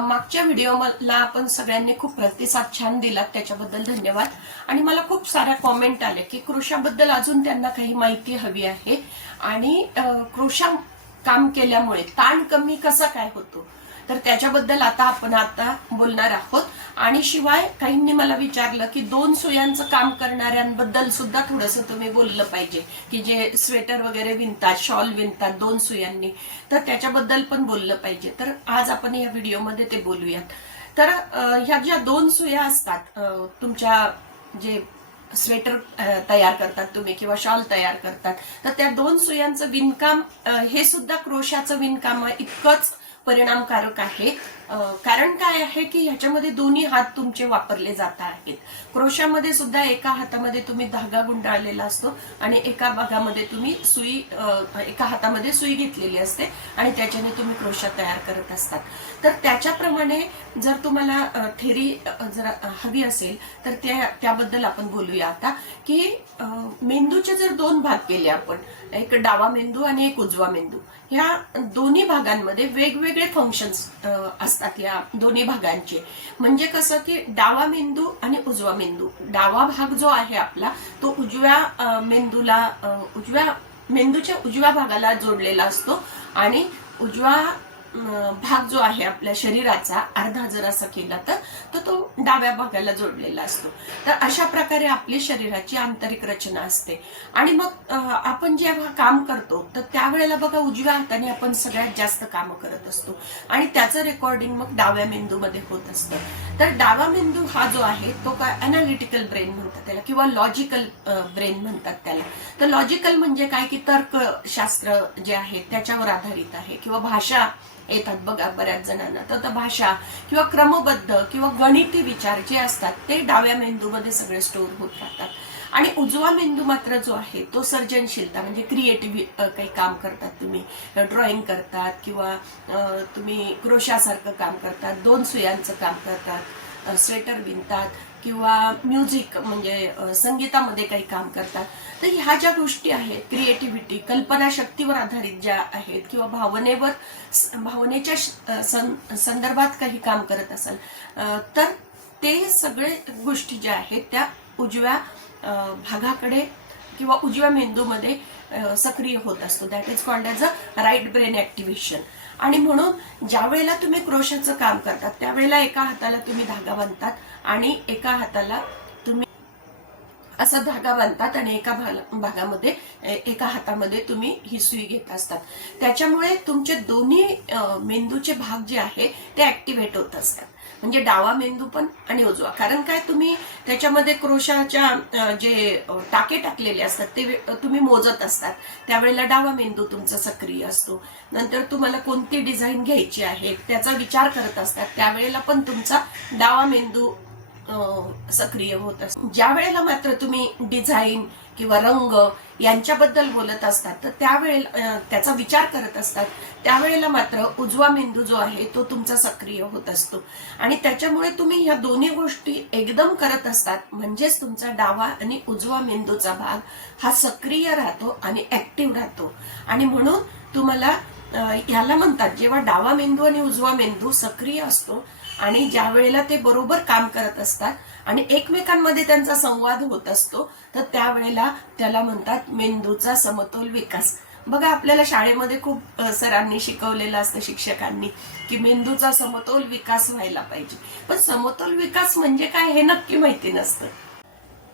मागच्या व्हिडिओला आपण सगळ्यांनी खूप प्रतिसाद छान दिला त्याच्याबद्दल धन्यवाद. आणि मला खूप साऱ्या कॉमेंट आले की क्रोशाबद्दल अजून त्यांना काही माहिती हवी आहे. आणि क्रोशा काम केल्यामुळे ताण कमी कसा काय होतो? तर त्याच्याबद्दल आता आपण आता बोलणार आहोत. आणि शिवाय काहींनी मला विचारलं की दोन सुयांचं काम करणाऱ्यांबद्दल सुद्धा थोडंसं तुम्ही बोललं पाहिजे. की जे स्वेटर वगैरे विणतात शॉल विणतात दोन सुयांनी तर त्याच्याबद्दल पण बोललं पाहिजे. तर आज आपण या व्हिडिओमध्ये ते बोलूयात. तर ह्या ज्या दोन सुया असतात तुमच्या जे स्वेटर तयार करतात तुम्ही किंवा शॉल तयार करतात तर त्या दोन सुयांचं विणकाम हे सुद्धा क्रोशाचं विणकाम इतकंच परिणामकारक आहे कारण काय आहे की ह्याच्यामध्ये दोन्ही हात तुमचे वापरले जात आहेत. क्रोशामध्ये सुद्धा एका हातामध्ये तुम्ही धागा गुंडाळलेला असतो आणि एका भागामध्ये तुम्ही सुई एका हातामध्ये सुई घेतलेली असते आणि त्याच्याने तुम्ही क्रोशा तयार करत असतात. तर त्याच्याप्रमाणे जर तुम्हाला थेरी जर हवी असेल तर त्या त्याबद्दल आपण बोलूया आता की मेंदूचे जर दोन भाग केले आपण एक डावा मेंदू आणि एक उजवा मेंदू ह्या दोन्ही भागांमध्ये वेगवेगळे फंक्शन्स असतात. या दोन्ही भागांचे. म्हणजे कसं की डावा मेंदू आणि उजवा मेंदू. डावा भाग जो आहे आपला तो उजव्या मेंदूला उजव्या मेंदूच्या उजव्या भागाला जोडलेला असतो आणि उजवा भाग जो आहे आपल्या शरीराचा अर्धा जर असा केला तर तो, तो डाव्या भागाला जोडलेला असतो. तर अशा प्रकारे आपली शरीराची आंतरिक रचना असते. आणि मग आपण जेव्हा काम करतो तर त्यावेळेला बघा उजव्या हाताने आपण सगळ्यात जास्त कामं करत असतो. आणि त्याचं रेकॉर्डिंग मग डाव्या मेंदूमध्ये होत असतं. तर डावा मेंदू हा जो आहे तो काय अनालिटिकल ब्रेन म्हणतात त्याला किंवा लॉजिकल ब्रेन म्हणतात त्याला. तर लॉजिकल म्हणजे काय की तर्कशास्त्र जे आहे त्याच्यावर आधारित आहे किंवा भाषा येतात बघा बऱ्याच जणांना. तर भाषा किंवा क्रमबद्ध किंवा गणिती विचार जे असतात ते डाव्या मेंदूमध्ये सगळे स्टोअर होत राहतात. आणि उजवा मेंदू मात्र जो आहे तो सर्जनशीलता म्हणजे क्रिएटिव्ह काही काम करतात तुम्ही. ड्रॉइंग करतात किंवा तुम्ही क्रोशासारखं काम करतात दोन सुयांचं काम करतात स्वेटर विणतात किंवा म्युझिक म्हणजे संगीतामध्ये काही काम करतात. तर ह्या ज्या गोष्टी आहेत क्रिएटिव्हिटी कल्पनाशक्तीवर आधारित ज्या आहेत किंवा भावनेवर भावनेच्या सं- संदर्भात काही काम करत असाल तर ते सगळे गोष्टी ज्या आहेत त्या उजव्या भागाकडे किंवा उजव्या मेंदूमध्ये सक्रिय होत असतो. That is called as a right brain activation आणि म्हणून ज्या वेळेला तुम्ही क्रोशाचं काम करतात त्यावेळेला एका हाताला तुम्ही धागा बांधतात आणि एका हाताला तुम्ही असा धागा बांधतात आणि एका भागामध्ये एका हातामध्ये तुम्ही ही सुई घेत असतात. त्याच्यामुळे तुमचे दोन्ही मेंदूचे भाग जे आहे ते ऍक्टिव्हेट होत असतात. म्हणजे डावा मेंदू पण आणि उजवा. कारण काय तुम्ही त्याच्यामध्ये क्रोशाच्या जे टाके टाकलेले असतात ते तुम्ही मोजत असतात. त्यावेळेला डावा मेंदू तुमचा सक्रिय असतो. नंतर तुम्हाला कोणती डिझाईन घ्यायची आहे त्याचा विचार करत असतात. त्यावेळेला पण तुमचा डावा मेंदू सक्रिय होत असतो. ज्या वेळेला मात्र तुम्ही डिझाईन किंवा रंग यांच्याबद्दल बोलत असतात तर त्यावेळेला त्याचा विचार करत असतात त्यावेळेला मात्र उजवा मेंदू जो आहे तो तुमचा सक्रिय होत असतो. आणि त्याच्यामुळे तुम्ही ह्या दोन्ही गोष्टी एकदम करत असतात म्हणजेच तुमचा डावा आणि उजवा मेंदूचा भाग हा सक्रिय राहतो आणि ऍक्टिव्ह राहतो. आणि म्हणून तुम्हाला ह्याला याला म्हणतात जेव्हा डावा मेंदू आणि उजवा मेंदू सक्रिय असतो आणि ज्या वेळेला ते बरोबर काम करत असतात आणि एकमेकांमध्ये त्यांचा संवाद होत असतो तर त्यावेळेला त्याला म्हणतात मेंदूचा समतोल विकास. बघा आपल्याला शाळेमध्ये खूप सरांनी शिकवलेलं असतं शिक्षकांनी की मेंदूचा समतोल विकास व्हायला पाहिजे. पण समतोल विकास म्हणजे काय हे नक्की माहिती नसतं.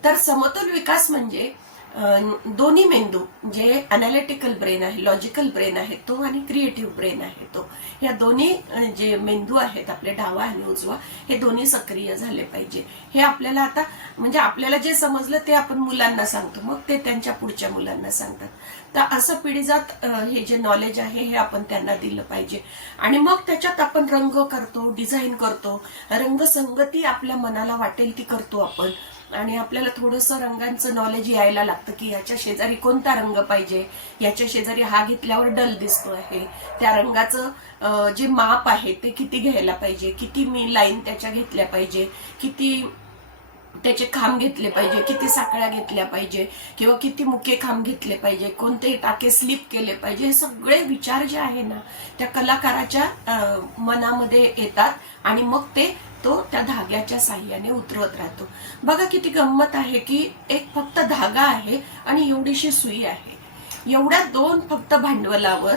तर समतोल विकास म्हणजे दोन्ही मेंदू जे अनालिटिकल ब्रेन आहे लॉजिकल ब्रेन आहे तो आणि क्रिएटिव्ह ब्रेन आहे तो. या दोन्ही जे मेंदू आहेत आपले डावा आणि उजवा हे दोन्ही सक्रिय झाले पाहिजे. हे आपल्याला आता म्हणजे आपल्याला जे समजलं ते आपण मुलांना सांगतो. मग ते त्यांच्या पुढच्या मुलांना सांगतात. तर असं पिढीजात हे जे नॉलेज आहे हे आपण त्यांना दिलं पाहिजे. आणि मग त्याच्यात आपण रंग करतो डिझाईन करतो. रंगसंगती आपल्या मनाला वाटेल ती करतो आपण. आणि आपल्याला थोडंसं रंगांचं नॉलेज यायला लागतं की याच्या शेजारी कोणता रंग पाहिजे? याच्या शेजारी हा घेतल्यावर डल दिसतो आहे. त्या रंगाचं जे माप आहे ते किती घ्यायला पाहिजे? किती मी लाईन त्याच्या घेतल्या पाहिजे? किती त्याचे खांब घेतले पाहिजे किती साखळ्या घेतल्या पाहिजे किंवा किती मुके खांब घेतले पाहिजे कोणते टाके स्लिप केले पाहिजे हे सगळे विचार जे आहे ना त्या कलाकाराच्या मनामध्ये येतात आणि मग ते तो त्या धाग्याच्या साह्याने उतरवत राहतो. बघा किती गंमत आहे की एक फक्त धागा आहे आणि एवढीशी सुई आहे. एवढ्या दोन फक्त भांडवलावर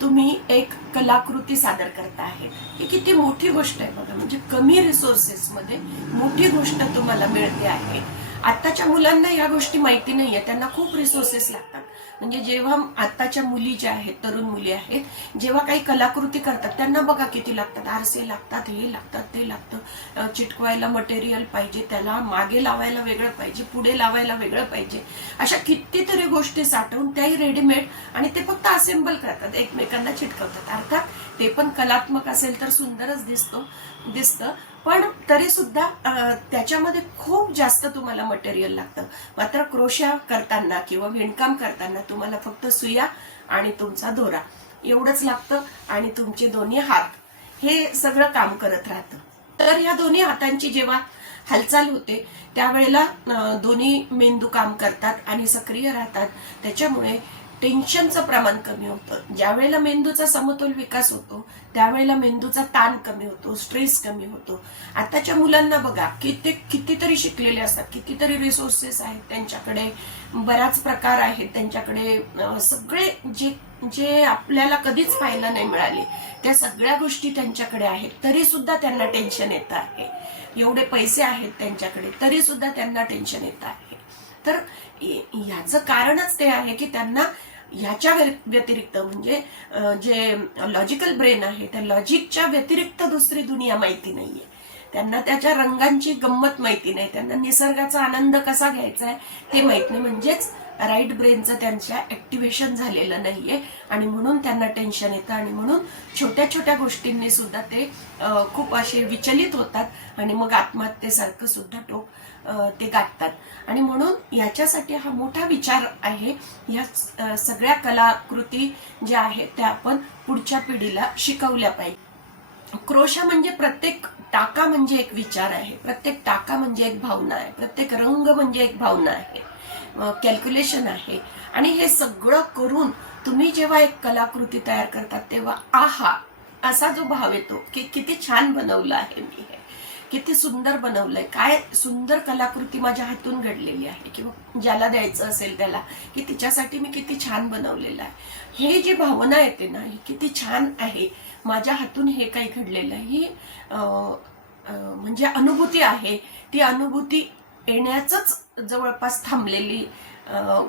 तुम्ही एक कलाकृती सादर करता आहे. ही किती मोठी गोष्ट आहे बघा. म्हणजे कमी रिसोर्सेस मध्ये मोठी गोष्ट तुम्हाला मिळते आहे. आताच्या मुलांना या गोष्टी माहिती नाहीये. त्यांना खूप रिसोर्सेस लागतात. म्हणजे जेव्हा आताच्या मुली ज्या आहेत तरुण मुली आहेत जेव्हा काही कलाकृती करतात त्यांना बघा किती लागतात. आरसे लागतात हे लागतात ते लागतं. चिटकवायला मटेरियल पाहिजे त्याला मागे लावायला वेगळं पाहिजे पुढे लावायला वेगळं पाहिजे. अशा कितीतरी गोष्टी साठवून त्याही रेडीमेड आणि ते फक्त असेंबल करतात एकमेकांना चिटकवतात. अर्थात ते पण कलात्मक असेल तर सुंदरच दिसतो. दिसतं. पण तरी सुद्धा त्याच्यामध्ये खूप जास्त तुम्हाला मटेरियल लागतं. मात्र क्रोशा करताना किंवा विणकाम करताना तुम्हाला फक्त सुया आणि तुमचा दोरा एवढंच लागतं आणि तुमचे दोन्ही हात हे सगळं काम करत राहतं. तर या दोन्ही हातांची जेव्हा हालचाल होते त्यावेळेला दोन्ही मेंदू काम करतात आणि सक्रिय राहतात. त्याच्यामुळे टेन्शनचं प्रमाण कमी होतं. ज्या वेळेला मेंदूचा समतोल विकास होतो त्यावेळेला मेंदूचा ताण कमी होतो स्ट्रेस कमी होतो. आताच्या मुलांना बघा की ते कितीतरी शिकलेले असतात कितीतरी रिसोर्सेस आहेत त्यांच्याकडे बराच प्रकार आहेत त्यांच्याकडे. सगळे जे जे आपल्याला कधीच पाहायला नाही मिळाले त्या सगळ्या गोष्टी त्यांच्याकडे आहेत. तरी सुद्धा त्यांना टेन्शन येत आहे. एवढे पैसे आहेत त्यांच्याकडे तरी सुद्धा त्यांना टेन्शन येत आहे. तर याचं कारणच ते आहे की त्यांना ह्याच्या व्यतिरिक्त म्हणजे जे लॉजिकल ब्रेन आहे त्या लॉजिकच्या व्यतिरिक्त दुसरी दुनिया माहिती नाहीये. त्यांना त्याच्या रंगांची गंमत माहिती नाही. त्यांना निसर्गाचा आनंद कसा घ्यायचा आहे ते माहीत नाही. म्हणजेच राईट ब्रेनचं त्यांच्या ऍक्टिव्हेशन झालेलं नाहीये. आणि म्हणून त्यांना टेन्शन येतं आणि म्हणून छोट्या छोट्या गोष्टींनी सुद्धा ते खूप असे विचलित होतात आणि मग आत्महत्येसारखं सुद्धा टोक ते गाठतात. आणि म्हणून याच्यासाठी हा मोठा विचार आहे. या सगळ्या कलाकृती ज्या आहेत त्या आपण पुढच्या पिढीला शिकवल्या पाहिजे. क्रोशा म्हणजे प्रत्येक टाका म्हणजे एक विचार आहे. प्रत्येक टाका म्हणजे एक भावना आहे. प्रत्येक रंग म्हणजे एक भावना आहे. कॅल्क्युलेशन आहे. आणि हे सगळं करून तुम्ही जेव्हा एक कलाकृती तयार करतात तेव्हा आहा! असा जो भाव येतो की किती छान बनवलं आहे मी हे. किती सुंदर बनवलंय. काय सुंदर कलाकृती माझ्या हातून घडलेली आहे. किंवा ज्याला द्यायचं असेल त्याला की तिच्यासाठी मी किती छान बनवलेलं आहे. हे जी भावना येते ना ही किती छान आहे. माझ्या हातून हे काही घडलेलं आहे. ही म्हणजे अनुभूती आहे. ती अनुभूती येण्याचंच जवळपास थांबलेली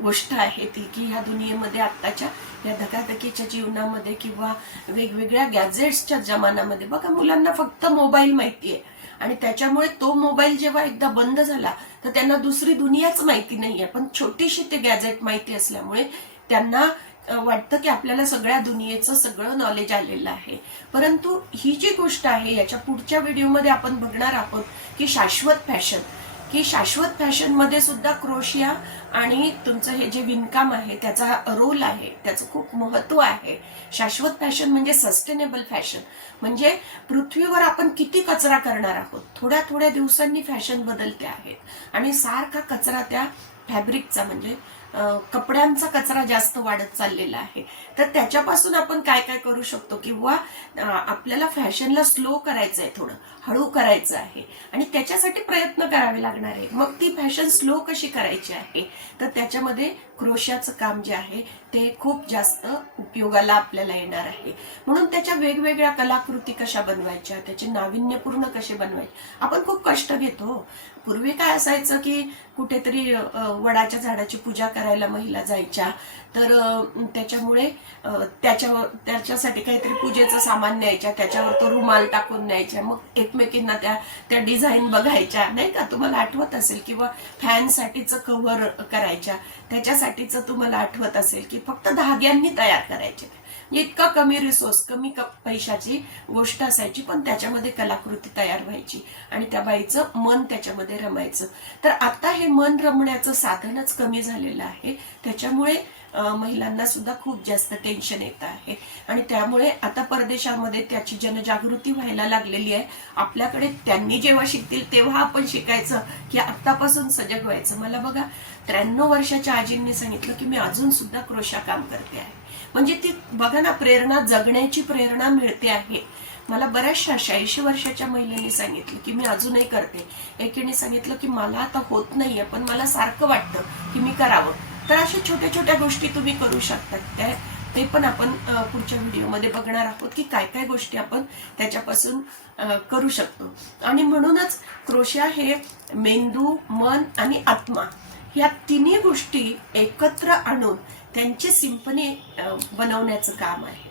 गोष्ट आहे ती की ह्या दुनियेमध्ये आत्ताच्या या धकाधकीच्या जीवनामध्ये किंवा वेगवेगळ्या गॅजेट्सच्या जमान्यामध्ये बघा मुलांना फक्त मोबाईल माहिती आहे आणि त्याच्यामुळे तो मोबाईल जेव्हा एकदा बंद झाला तर त्यांना दुसरी दुनियाच माहिती नाहीये. पण छोटीशी ते गॅजेट माहिती असल्यामुळे त्यांना वाटतं की आपल्याला सगळ्या दुनियेचं सगळं नॉलेज आलेलं आहे. परंतु ही जी गोष्ट आहे याच्या पुढच्या व्हिडिओमध्ये आपण बघणार आहोत की शाश्वत फॅशन की शाश्वत फॅशनमध्ये सुद्धा क्रोशिया आणि तुमचं हे जे विणकाम आहे त्याचा रोल आहे त्याचं खूप महत्त्व आहे. शाश्वत फॅशन म्हणजे सस्टेनेबल फॅशन. म्हणजे पृथ्वीवर आपण किती कचरा करणार आहोत? थोड्या थोड्या दिवसांनी फॅशन बदलते आहेत. आणि सारखा कचरा त्या फॅब्रिकचा म्हणजे कपड्यांचा कचरा जास्त वाढत चाललेला आहे. तर त्याच्यापासून आपण काय काय करू शकतो? किंवा आपल्याला फॅशनला स्लो करायचं आहे थोडं हळू करायचं आहे. आणि त्याच्यासाठी प्रयत्न करावे लागणार आहे. मग ती फॅशन स्लो कशी करायची आहे? तर त्याच्यामध्ये क्रोशाचं काम जे आहे ते खूप जास्त उपयोगाला आपल्याला येणार आहे. म्हणून त्याच्या वेगवेगळ्या कलाकृती कशा बनवायच्या त्याचे नाविन्यपूर्ण कसे बनवायचे आपण खूप कष्ट घेतो. पूर्वी काय असायचं की कुठेतरी वडाच्या झाडाची पूजा करायला महिला जायच्या तर त्याच्यामुळे त्याच्या त्याच्यासाठी काहीतरी पूजेचं सामान न्यायच्या त्याच्यावर तो रुमाल टाकून न्यायच्या मग एकमेकींना त्या त्या डिझाईन बघायच्या. नाही का? तुम्हाला आठवत असेल किंवा फॅनसाठीचं कव्हर करायच्या. त्याच्यासाठी साठीच तुम्हाला आठवत असेल की फक्त धाग्यांनी तयार करायचे. इतका कमी रिसोर्स कमी पैशाची गोष्ट असायची पण त्याच्यामध्ये कलाकृती तयार व्हायची आणि त्या बाईचं मन त्याच्यामध्ये रमायचं. तर आता हे मन रमण्याचं साधनच कमी झालेलं आहे. त्याच्यामुळे महिलांना सुद्धा खूप जास्त टेन्शन येत आहे. आणि त्यामुळे आता परदेशामध्ये त्याची जनजागृती व्हायला लागलेली आहे. आपल्याकडे त्यांनी जेव्हा शिकतील तेव्हा आपण शिकायचं की आत्तापासून सजग व्हायचं. मला बघा त्र्याण्णव वर्षाच्या आजींनी सांगितलं की मी अजून सुद्धा क्रोशा काम करते आहे. म्हणजे ती बघा ना प्रेरणा जगण्याची प्रेरणा मिळते आहे. मला बऱ्याचशा शहाऐंशी वर्षाच्या महिलेने सांगितलं की मी अजूनही करते. एकीने सांगितलं की मला आता होत नाहीये पण मला सारखं वाटतं की मी करावं. तर अशा छोट्या छोट्या गोष्टी तुम्ही करू शकतात. त्या ते पण आपण पुढच्या व्हिडिओमध्ये बघणार आहोत की काय काय गोष्टी आपण त्याच्यापासून करू शकतो. आणि म्हणूनच क्रोशा हे मेंदू मन आणि आत्मा या तिन्ही गोष्टी एकत्र आणून त्यांची सिम्फनी बनवण्याचं काम आहे.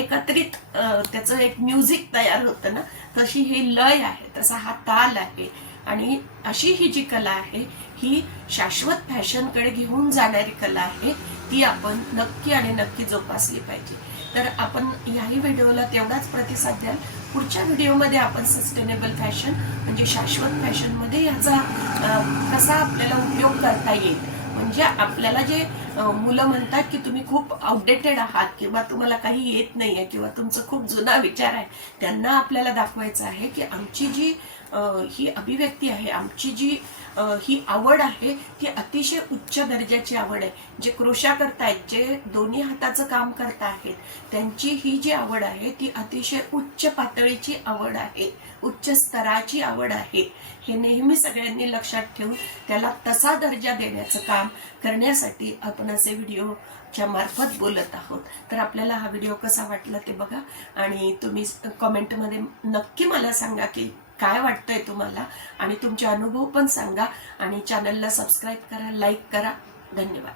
एकत्रित त्याचं एक म्युझिक तयार होतं ना तशी हे लय आहे तसा हा ताल आहे. आणि अशी ही जी कला आहे ही शाश्वत फॅशनकडे घेऊन जाणारी कला आहे ती आपण नक्की आणि नक्की जोपासली पाहिजे. तर आपण याही व्हिडिओला तेवढाच प्रतिसाद द्याल. पुढच्या व्हिडिओमध्ये आपण सस्टेनेबल फॅशन म्हणजे शाश्वत फॅशनमध्ये याचा कसा आपल्याला उपयोग करता येईल म्हणजे आपल्याला जे मुलं म्हणतात की तुम्ही खूप आउटडेटेड आहात किंवा तुम्हाला काही येत नाही आहे किंवा तुमचं खूप जुना विचार आहे. त्यांना आपल्याला दाखवायचं आहे की आमची जी ही अभिव्यक्ती आहे आमची जी ही आवड आहे ती अतिशय उच्च दर्जाची आवड आहे. जे क्रोशा करतायत जे दोन्ही हाताचं काम करता आहेत त्यांची ही जी आवड आहे ती अतिशय उच्च पातळीची आवड आहे. उच्च स्तराची आवड आहे. हे नेहमी सगळ्यांनी लक्षात ठेवून त्याला तसा दर्जा देण्याचं काम करण्यासाठी आपण असे व्हिडिओच्या मार्फत बोलत आहोत. तर आपल्याला हा व्हिडिओ कसा वाटला ते बघा. आणि तुम्ही कमेंटमध्ये नक्की मला सांगा की काय वाटतंय तुम्हाला. आणि तुमचे अनुभव पण सांगा. आणि चॅनलला सबस्क्राईब करा लाईक करा. धन्यवाद.